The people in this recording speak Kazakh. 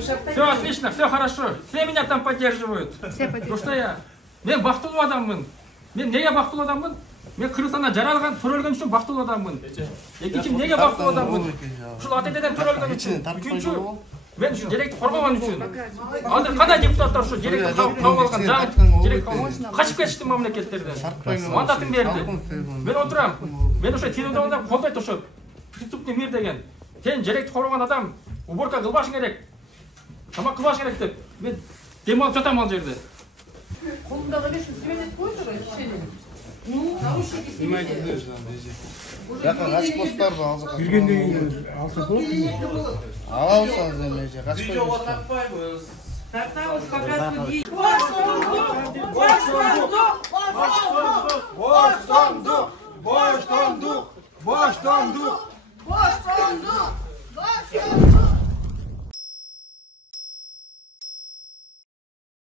Все отлично, все хорошо. Все меня там поддерживают. Потому что мен бақыттылы адаммын. Мен неге бақыттылы адаммын? Мен Қырғызстанда жаралған төрөлгөн үчүн бақыттылы адаммын. Экинчи неге бақыттылы адаммын? Ушул АТТден төрөлгөн үчүн. Үчүнчү мен ушу жеректи коргогон үчүн. Азыр кандай депутаттар ушу жеректи кабыл алган, жаңы жеректи качып кетишти мамлекеттерден. Мандатын берди. Мен отурам. Мен ошо телевизионда колдойт ошо преступный мир деген. Сен жеректи коргогон адам уборка кылбашың керек. Тамак кылбаш керек деп. Мен дем алып жатам ал жерде. Колундагы эле ушу сигарет койчу решение. Нарушите Снимайте дальше там везде. Жаққа қашып қостарды алып Жүргенден кейін алса болады. ала алсаңыз емеше қашып Видеоға тақпаймыз. Тартабыз пока судьи. Boş donduk.